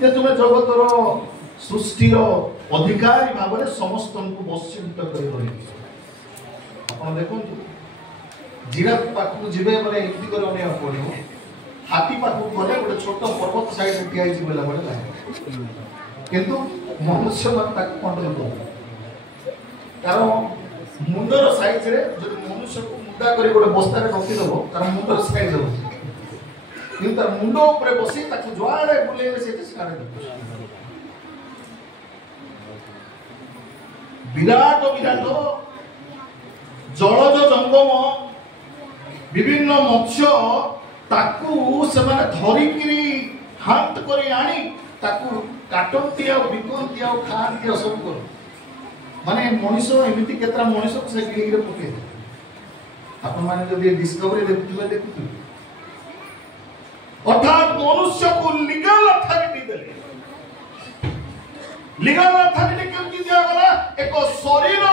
जे तुम जगतर सृष्टि अधिकारी भाव में समस्त को वशीभूत कर देखो जिराफ पाखक जी बोले एमती कर पड़ो हाथी पाखक गले गोटे छोट पर्वत साइड ठिया बोला बड़े लगे किंतु मनुष्य कंट्रोल कर कारण मुंडर साइज रे जो मनुष्य को मुंडा कर गोटे बस्तार रखीदेव तार मुंडर साइज हो कि तार मुंड उपर बसी जुआड़े बुले विराट विराट जलज जंगम विभिन्न मत्स्य ताकू से धरिकी हाथ कर आनी ताकू काटती बिकती खाती सब कर माने मनीष एमती केतरा मनीष को से गिरी पके आपण माने जदि डिस्कवरी देखुथे अर्थात मनुष्य को लीगल अथॉरिटी देले लीगल अथॉरिटी केमती दिया गला एक शरीर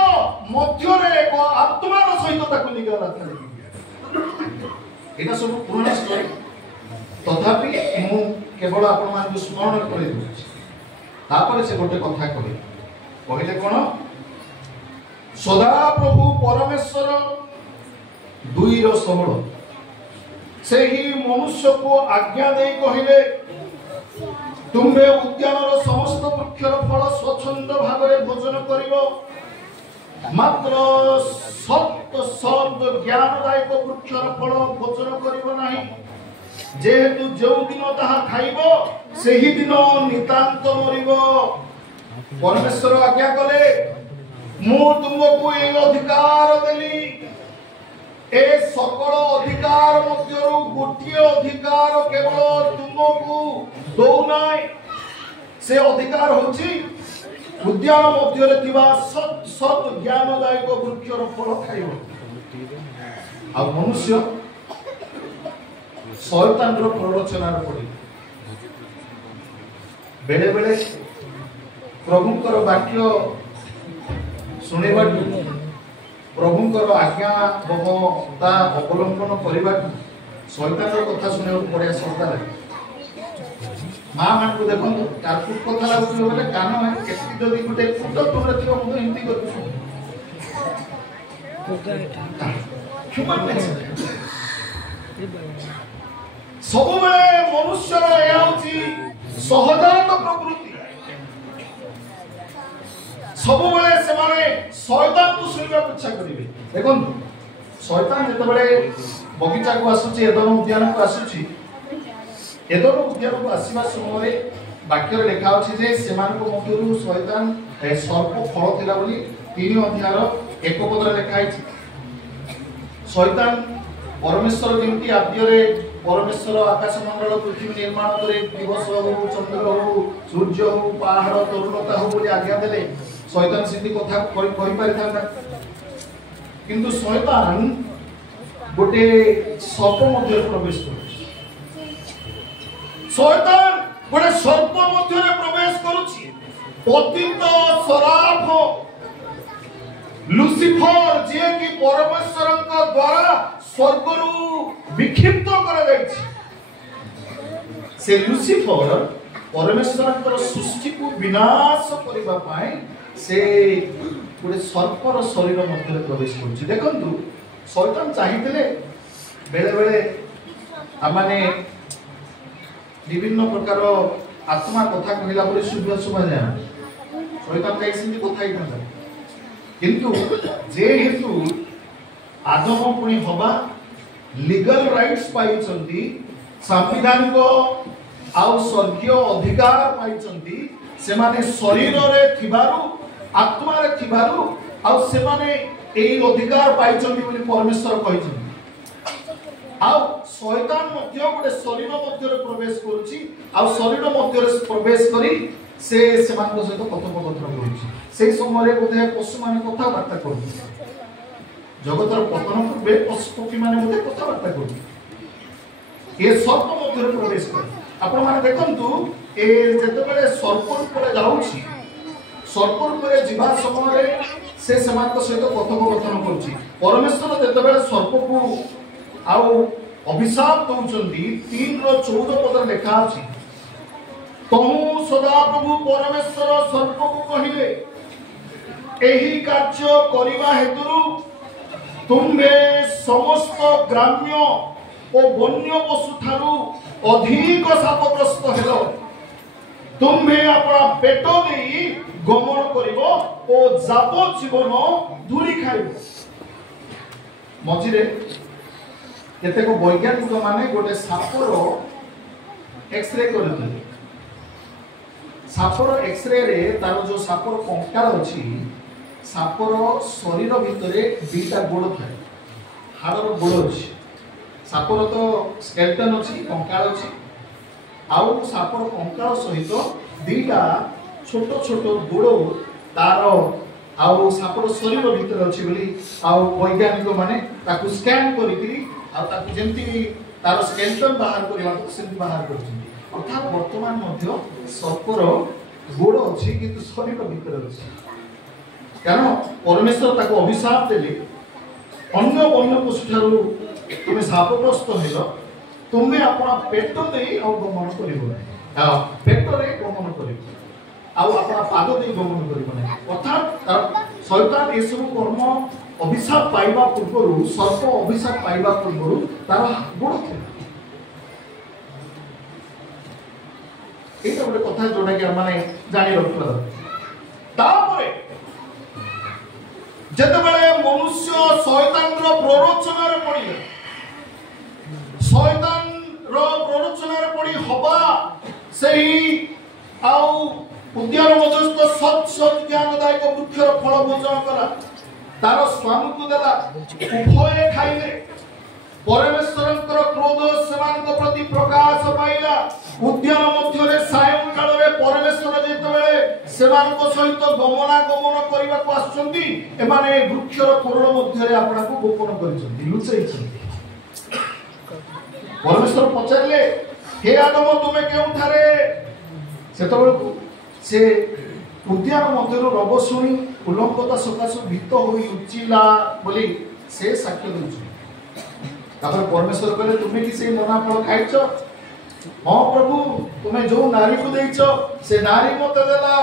मध्य रे एक आत्मार सहित ताको लीगल अथॉरिटी दिया एटा सब पुराना स्टोरी तथापि मु केवल आपण मान स्मरण करे दउछि तापर से गोटे कथा कहले कोन सदा प्रभु परमेश्वर दुई रो 16 से ही मनुष्य को आज्ञा दे कहले तुम्हे उद्यानर समस्त वृक्षर फल स्वच्छंद भाव में भोजन करिवो मात्र सत्य शब्द ज्ञानदायक वृक्षर फल भोजन करिवो नाही जेहेतु जो दिन ताहा खाइबो सेही दिन नितांत मरिबो परमेश्वर आज्ञा कले मु तुमको ए अधिकार देली ए सकल अधिकार मध्यरु गोटिए अधिकार केवल तुमको दो नाय से अधिकार होची उद्यान मध्य रे थिबा सत सत ज्ञानदायक वृक्षर फल खाइबो आ मनुष्य शैतान रो प्ररोचना पड़ी बेले बेले प्रभुकर वाक्य सुनेबा प्रभुकर आज्ञा बहता अवलंबन करने शैतान कथा सुने पड़े श्रद्धा लगे माँ मान को देखो कार्पुट कथा लगुच बोले कान जदि गोटे फुट तुम थी मुझे एमती सब मनुष्य सहजात प्रकृति सब शैतान को सुनवा इच्छा करेंगे देखो शैतान जो बगीचा को आसुची एदम उद्यान को आसुची एदम उद्यान को आसवा समय वाक्य लिखा अच्छी जे मध्य शैतान सर्प फल थिला बोली 3 अध्यायर 1 पद लिखाई शैतान परमेश्वर जमी आद्य परमेश्वर आकाश मंडल पृथ्वी निर्माण करे दिवस हो चंद्र हो सूर्य हो पहाड़ तरुणता हो बोली आज्ञा देले शैतान सिद्धि कथा कहि पारिथा किंतु शैतान गोटे सर्प मध्य प्रवेश करुछि शैतान गोटे सर्प मध्य प्रवेश करुछि पतित शराफ लुसिफर जे कि परमेश्वर द्वारा स्वर्गरु विक्षिप्त कर से लुसिफर परमेश्वर सृष्टि को विनाश करबा पाए से गोटे सर्पर शरीर मध्य प्रवेश कर देखु शैतान चाहिए बेले बेले आमाने विभिन्न प्रकार आत्मा कथा कहला पर शुभ शुभ जाए शैतान कहीं कथा ही किंतु जेहेतु आदम पुणी हवा लीगल राइट्स पाई संविधानिक आउ स्वर्गीय अधिकार पाई से माने शरीर रे थिबारु आत्मा रे थिबारु आउ से माने एई अधिकार पाई बोली परमेश्वर कहि आउ शैतान मध्य गोटे शरीर मध्य प्रवेश करुछि आउ शरीर मध्य प्रवेश करी से सेमान सहित कथोपकथन करुछि से समय बोधे पशु माने कथबार्ता करुछि जगतर पतन पूर्वे पशु पक्षी माने बोधे कथबार्ता करुछि ये सर्प मध्य प्रवेश कर आपण माने देखंतु ए जेतेबेले सर्प ऊपर जाउछि सर्प ऊपर जीवा समय से समान सहित कथोपकथन करुछि परमेश्वर जेतेबेले सर्प को आउ अभिशाप दउचंदी 3 रो 14 पद लिखा अछि तमु सदाप्रभु परमेश्वर सर्प को कहिले एही कार्य करिवा हेतु तुम्हे समस्त ग्राम्य और वन्य पशु ठारू अधिक शापग्रस्त हेलो तुम्हे अपना पेट नहीं गमन करिवो और जाप जीवन धूली खाइबो। मझिरे केतेक वैज्ञानिक माने गोटे सापर एक्सरे करले सापर एक्सरे रे तार जो सापर कंकाल अछि सापर शरीर भितरे दुईटा गोड़ थाए हाड़र गोड़ अछि सापर तो स्केलेटन अछि कंकाल अछि आउ सापर कंकाल सहित दुईटा छोट छोट गोड़ तार आउ सापर शरीर भितर अछि बोली आउ वैज्ञानिक माने ताकू स्कैन करिकरी आ ताकू जेंति तार स्केलेटन बाहर करबा सेंति बाहर करछिन अर्थात वर्तमान मध्य सर्पर गोड़ अछि किंतु शरीर भितर अछि कारण परमेश्वर ताको अभिशाप देले अन्य वन्य पशु ठारू तुमे शापग्रस्त हेलो तुमे अपना पेट देई आ गमन करिबो आ पेट रे गमन करिबो आ अपना पाद देई गमन करिबो नै अर्थात शैतान ए सब कर्म अभिशाप पाइबा पूर्वरु सर्प अभिशाप पाइबा पूर्वरु तार गुण थे एटा गोटे कथा जोडा के माने जानि रखला तापरे जेतेबेले मनुष्य शैतान रो प्ररोचन रे पड़ी शैतान रो प्ररोचन रे पड़ी हवा सेही आउ उद्यान मध्यस्थ सत सत ज्ञानदायक वृक्षर फल भोजन कला तार स्वामी को देला उभय खाइले परमेश्वरंकर क्रोध सेमानक प्रति प्रकाश पाइला उद्यान मध्य रे सायं काल रे परमेश्वर जेतेबेले सेमानक सहित गमनागमन करबा को आछंती एमाने वृक्षर कोरल मध्य रे आपना को गोपन करिसंती लुचैछंती परमेश्वर पचारले हे आदम तुमे केउ थारे सेतबेले से उद्यान मध्य रब सुनी उल्लंघता सकाश भीत होई उचिला बोली से साक्ष्य दउछ तापर परमेश्वर कहले तुमे कि से मना फल खाइछो हां प्रभु तुमे जो नारी को देइछो से नारी मते देला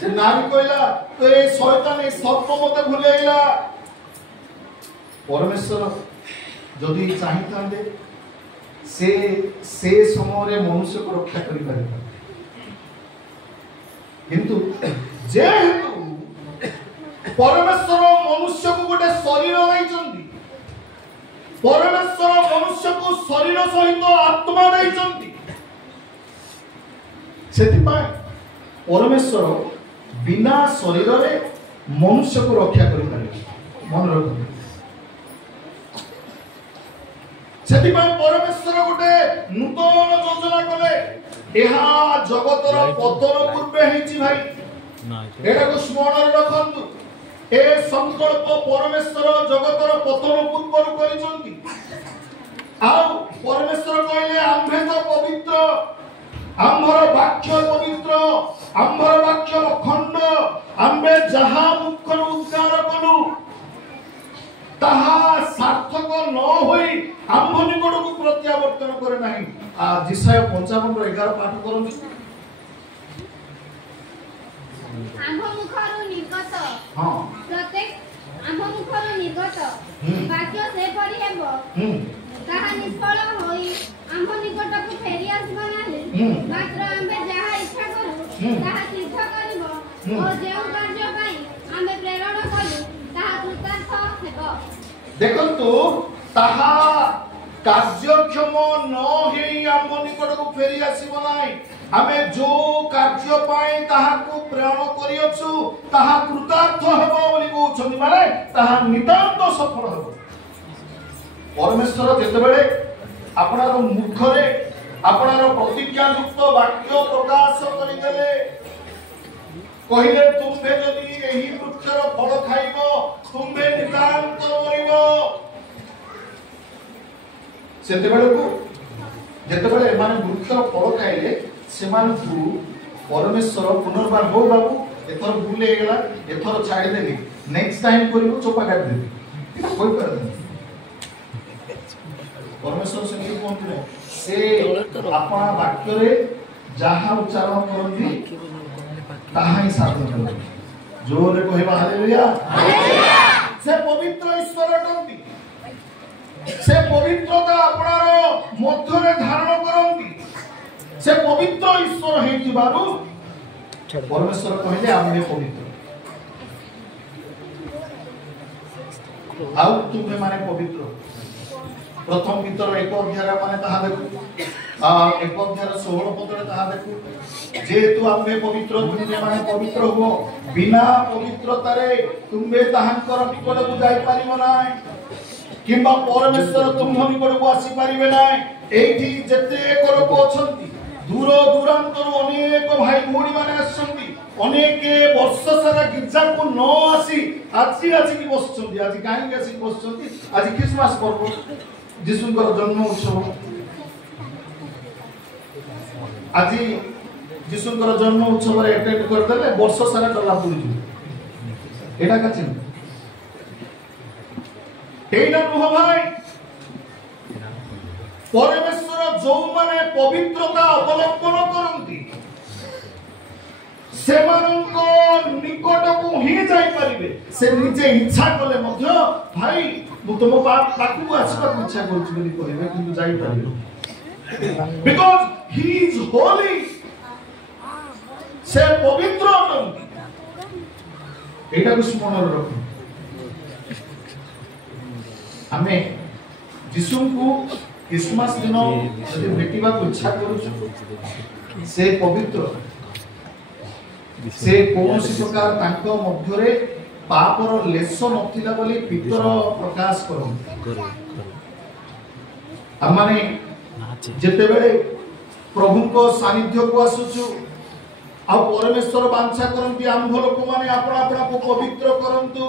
से नारी कहला तो ए शैतान ए सर्प मते भुलेइला परमेश्वर जदि चाहितांदे से समय रे मनुष्य को रक्षा करि पारे किंतु जेहेतु परमेश्वर मनुष्य को गोटे शरीर दैछंती परमेश्वर मनुष्य को शरीर सहित आत्मा दैछंती सेतिपाय परमेश्वर बिना शरीर रे मनुष्य को रक्षा करि पारे मन रखो सेतिपाय परमेश्वर गोटे नूतन योजना कले एहा जगतर पतन पूर्वे हेछि भाई एटा को स्मरण रखंतु ए संकल्प परमेश्वर जगतर पतन पूर्व करिसंती आउ परमेश्वर कहले आम्भे तो पवित्र आम्भर वाक्य पवित्र आम्भर वाक्य अखंड आम्भे जहा मुखर उद्गार कलु ताहा सार्थक न होई आम्भ निकट को प्रत्यावर्तन करे नाही आ जिसाय 55 रो 11 पाठ करंतु आम्भ मुखर निर्गत हां प्रत्येक आम्भ मुखर निर्गत वाक्य से परि हेबो ताहा निष्फल होई आम्भ निकट को फेरी आसबो नाही मात्र आम्भे जहा इच्छा करू ताहा सिद्ध करिवो ओ जेउ कार्य पई आम्भे प्रेरण करू ताहा कृतार्थ हेबो देखंतु ताहा कार्यक्षम न हेई आम्भ निकट को फेरी आसीबो नाही आमे जो कार्य पाए ताहा को प्रेरण करियछु ताहा कृतार्थ हेबो बोली कहउछन माने ताहा नितांत सफल हेबो परमेश्वर जेतेबेले आपनार मुखरे आपनार प्रतिज्ञा युक्त वाक्य प्रकाश करि देले कहिले तुमे जदि एही वृक्षर फल खाइबो तुमे नितांत मरिबो सेतेबेले को जेतेबेले माने वृक्षर फल खाइले सेमानकु परमेश्वर पुनर्बार हो बाबू एथर भूल हे गेला एथर छाडी देली नेक्स्ट टाइम करिवो चोपा काट देबी एटा कोइ कर दे परमेश्वर से कोन से अपना वाक्य रे जहाँ उच्चारण करती ताहा ही साधन करती जोरे कहबा हालेलुया से पवित्र ईश्वर अटंती से पवित्रता अपनार मध्यरे धारण करती से पवित्र ईश्वर हेतिबारु परमेश्वर कहले आमे पवित्र आउ तुमे माने पवित्र प्रथम पितर एक अध्याय माने ताहा देखु एक अध्याय 16 पदरे ताहा देखु जेतु आमे पवित्र तुमे माने पवित्र हो बिना पवित्रतारे तुमे ताहांकर निकट को जाई परिबो नाय किंबा परमेश्वर तुम निकट को आसी परिबे नाय एठी जते लोक अछंती दूर दूरांतर अनेक भाई भौणी माने आछंती अनेके वर्ष सारा गिरजा को न आसी आज की बसछंती आज काहे आसी बसछंती आज क्रिसमस पर्व जीशुंकर जन्म उत्सव आज जीशुंकर जन्म उत्सव रे अटेंड कर देले वर्ष सारा चला पुरी एटा का चिन्ह एटा नुह भाई परमेश्वर जो माने पवित्रता अवलंबन करंती सेमानंको निकट को ही जाई परिबे से निजे इच्छा कले मध्य भाई मु तुम पाकु आसबा इच्छा करछि बोली कहबे किंतु जाई परिबे बिकॉज़ ही इज होली से पवित्र अटंती एटा को स्मरण रखो हमें यीशु को क्रिसमस दिन यदि भेटिबा को इच्छा करू से पवित्र से कौनसी प्रकार तांको मध्यरे पापर लेस नथिला बोली पितर प्रकाश करो आमाने जेते बेले प्रभु को सानिध्य को आसुचु आ परमेश्वर बांछा करंती आंभ लोक माने आपन आपन को पवित्र करंतु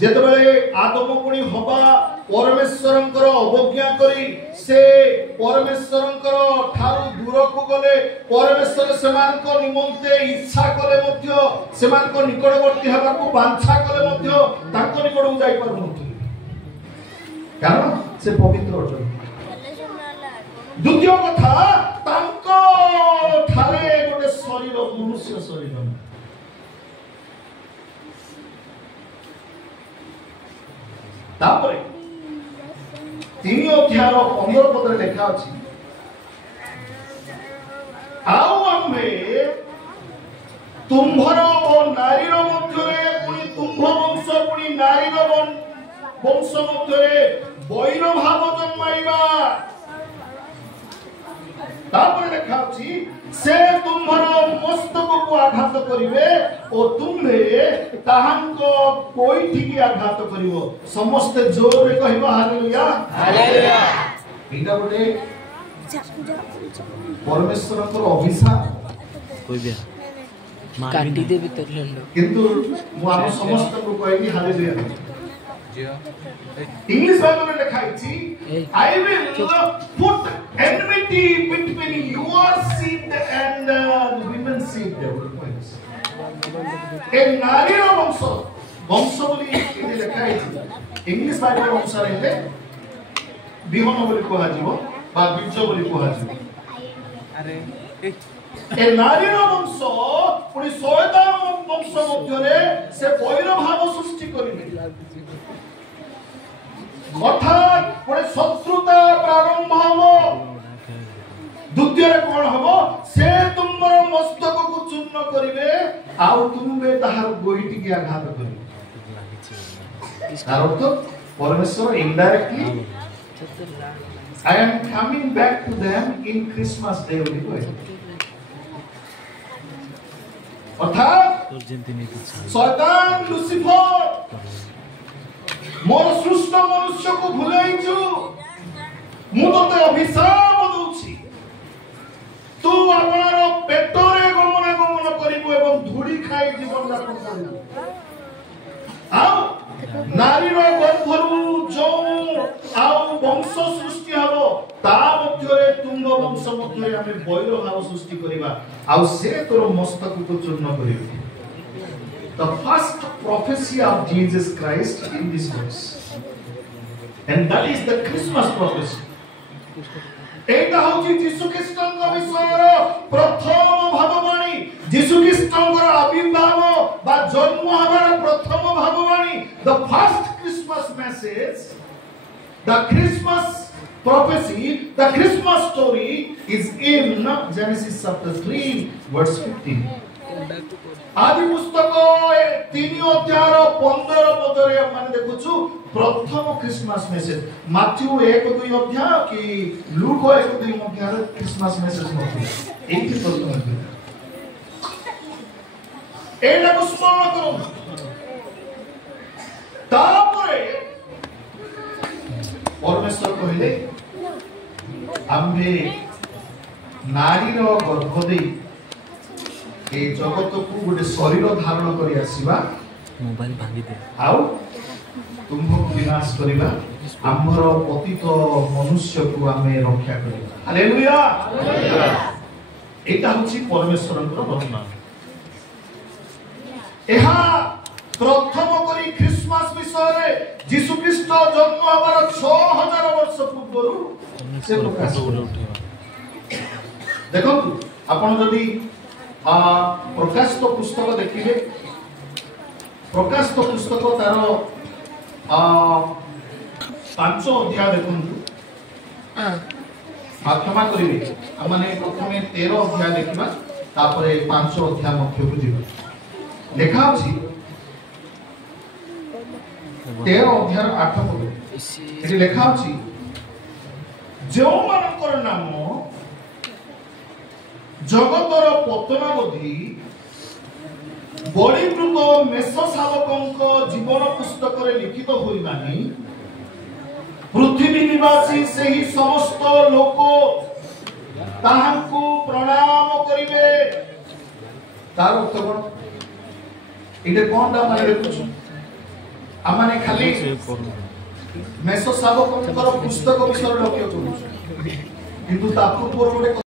जेते बेले आदम पुणी हबा परमेश्वरंकर अवज्ञा करी से परमेश्वरंकर ठारू दूर को गले परमेश्वर समान को निमंते इच्छा कले मध्य समान को निकटवर्ती हबा को बांछा कले मध्य ताको निकट को जाई परमति कारण से पवित्र अटन द्वितीय कथा तांको ठारे गोटे शरीर मनुष्य शरीर तापरे 3 अध्याय 15 पदरे लेखा अछि आउ आम्भे तुम्भर ओ नारीर मध्यरे पुनी तुम्भ वंश पुनी नारीर वंश मध्यरे वैर भाव जन्माइबा तापर लेखा अछि से तुम्भर मस्तक को आघात करिवे ओ तुम्हे ताहांको कोइठी की आघात करिवो समस्त जोर रे कहबा हालेलुया हालेलुया एटा बोले परमेश्वर को अभिशाप कोइ बे काटी दे भीतर लंडो किंतु मु आप समस्त को कहबी हालेलुया इंग्लिश बाइबल में लिखा है I will put enmity between your seed and the women's seed ए नारीर वंश वंश बोली एते लिखा है इंग्लिश बाइबल अनुसार हेले बिहन बोली कहा जीवो बा बीज बोली कहा जीवो अरे ए नारीर वंश पुनी शैतान वंश मध्यरे से वैर भाव सृष्टि करिवे अर्थात पुनी शत्रुता प्रारंभ हो द्वितीय रे कोन हबो से तुमर मस्तक को चूर्ण करिवे आउ तुमबे ताहार गोहिटी के आघात करिवे तार अर्थ परमेश्वर indirectly I am coming back to them in Christmas day बोली कहे अर्थात शैतान लुसिफर मोर सृष्ट मनुष्य को भुलाइछु मु तते अभिशाप दउछि तू आपनार पेटरे गमन करिबो एवं धूड़ी खाई जीवन यापन करिबो आउ नारीर गर्भरु जो आउ वंश सृष्टि हबो ता मध्यरे तुंग वंश मध्यरे आमे वैर भाव सृष्टि करिबा आउ से तोर मस्तक को चूर्ण करिबो the first prophecy of Jesus Christ in this verse and that is the Christmas prophecy एटा होची यीशु ख्रीष्टଙ୍କ विषयर प्रथम जन्म हमारा प्रथम भगवानी the first Christmas message, the Christmas prophecy, the Christmas story is in Genesis chapter 3 verse 15. आदि पुस्तक 3 अध्याय 15 पदरे हम देखुछु प्रथम क्रिसमस मेसेज माथ्यू 1-2 अध्याय कि लूक 1-2 अध्याय क्रिसमस मेसेज नथि एठी प्रथम एटा को स्मरण करू तापरे परमेश्वर कहले आम्भे नारी रो गर्भ दे ए जगत को गोटे शरीर धारण करी आसीबा मोबाइल भांगी दे आउ तुमको विनाश करिबा आम्भर पतित मनुष्य को आमे रक्षा करिबा हालेलुया एटा होची परमेश्वरंकर वचन एहा प्रथम करी क्रिसमस विषय रे यीशु ख्रीष्ट जन्म हमार 6000 वर्ष पूर्व से प्रकाश देखो आपण जदी प्रकाशित पुस्तक देखिले प्रकाशित पुस्तक तार 5 अध्याय देखंतु क्षमा करिवे हमने प्रथमे 13 अध्याय देखिबा तापरे 5 अध्याय मध्य को जिबा लेखा अछि 13 अध्याय 8 पद एटी लेखा अछि जो मानकर नाम जगतर पतनावधि बलिकृत मेष शावकंक जीवन पुस्तक रे लिखित होई नाही पृथ्वी निवासी सही समस्त लोक ताहांकु प्रणाम करिवे तार उत्तर इटे कोनटा माने देखुछु आमाने खाली मेष शावकंकर पुस्तक विषय लक्ष्य करू किंतु ता पूर्व गोटे